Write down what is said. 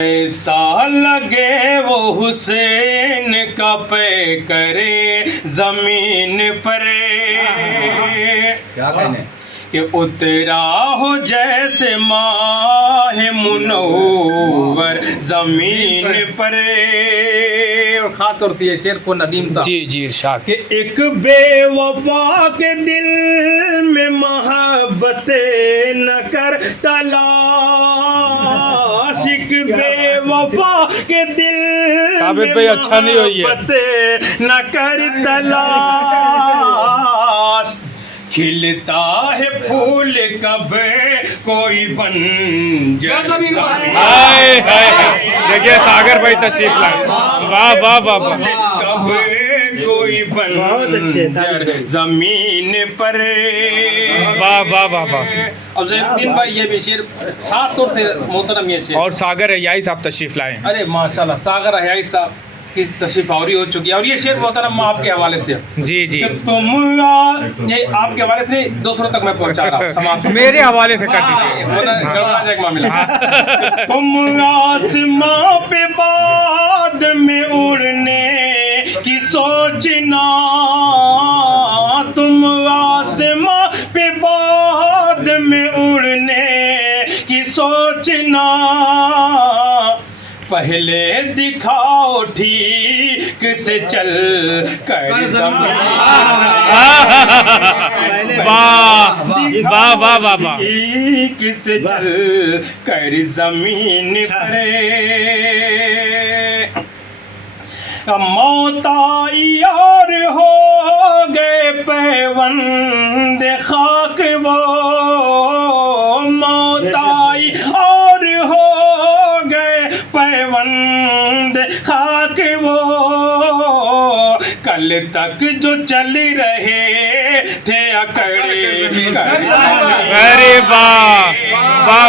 ऐसा लगे वो हुसैन का पे करे जमीन पर, क्या कहने कि उतरा हो जैसे माह मुनव्वर जमीन पर। और खास तौर ये शेर को नदीम साहब जी जी इरशाद। कि एक बेवफा के दिल में मोहब्बत न कर तलाश, एक बेवफा के दिल काबिल भाई अच्छा नहीं हुई है। मोहब्बत न कर तलाश, खिलता है फूल कब कोई बंजर हाय हाय हाय, देखिए सागर भाई तशरीफ लाए। वाह वाह वाह वाह। कब कोई बंजर जमीन पर। वाह वाह वाह वाह। अब ज़ैनुद्दीन भाई ये भी शेर खास तौर से मोहतरम ये शेर। और सागर हयाई साहब तशरीफ लाए हैं। अरे माशाल्लाह सागर हयाई साहब की तशरीफ आवरी हो चुकी है। और ये शेर मोहतरम आपके हवाले से है जी जी, कि तुम ये आपके हवाले से दूसरों तक मैं पहुंचा रहा हूँ समाज में। मेरे हवाले से कर दीजिए। गड़बड़ा जाएगा मामला। तुम आसमां पे बाद में उड़ने की सोचना, तुम आसमां पे बाद में उड़ने की सोचना, पहले दिखाओ ठीक से चल कर जमीन, वाह वाह वाह वाह वाह। ठीक से चल कर जमीन पर। मौत आई और हो गए पैवंद खाक वो, मौत आई और हो गए पैवंद खाक वो, कल तक जो चल रहे थे अकड़े। अरे वाह वाह।